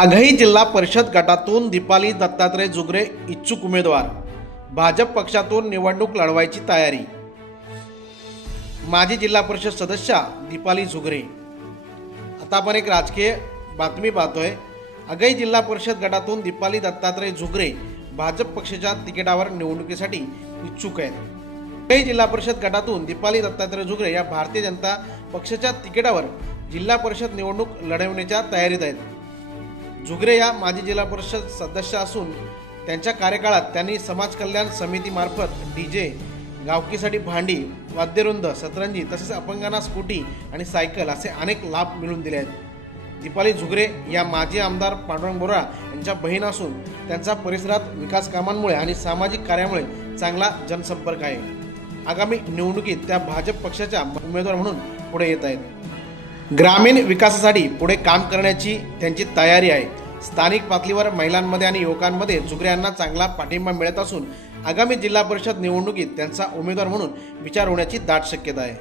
आघाई जिल्हा परिषद गटातून दीपाली दत्तात्रय जुगरे इच्छुक उमेदवार, भाजप पक्षातून निवडणूक लढवायची तयारी। माजी जिल्हा परिषद सदस्य दीपाली जुगरे। आता आपण एक राजकीय बातमी पाहतोय। आघाई जिल्हा परिषद गटातून दीपाली दत्तात्रय जुगरे भाजप पक्षाच्या तिकिटावर निवडणुकीसाठी इच्छुक आहेत। आघाई जिल्हा परिषद गटातून दीपाली दत्तात्रय जुगरे या भारतीय जनता पक्षाच्या तिकिटावर जिल्हा परिषद निवडणूक लढवण्याच्या तयारीत आहेत। जुगरे या माजी जिल्हा परिषद सदस्य असून त्यांच्या कार्यकाळात त्यांनी समाज कल्याण समितीमार्फत डीजे, गावकीसाठी भांडी, वाद्यवृंद, सतरंजी तसेच अपंगांना स्कूटी आणि सायकल असे अनेक लाभ मिळवून दिले आहेत। दीपाली जुगरे या माजी आमदार पांडुरंग बोराळ यांच्या बहीण असून त्यांचा परिसरात विकास कामांमुळे आणि सामाजिक कार्यामुळे चांगला जनसंपर्क आहे। आगामी निवडणुकीत त्या भाजप पक्षाच्या उमेदवार म्हणून पुढे येत आहेत। ग्रामीण विकासासाठी पुढे काम करण्याची त्यांची तयारी आहे। स्थानिक पातळीवर महिलांमध्ये आणि युवकांमध्ये जुगरे यांना चांगला पाठिंबा मिळत असून आगामी जिल्हा परिषद निवडणुकीत त्यांचा उमेदवार म्हणून विचार होण्याची दाट शक्यता आहे।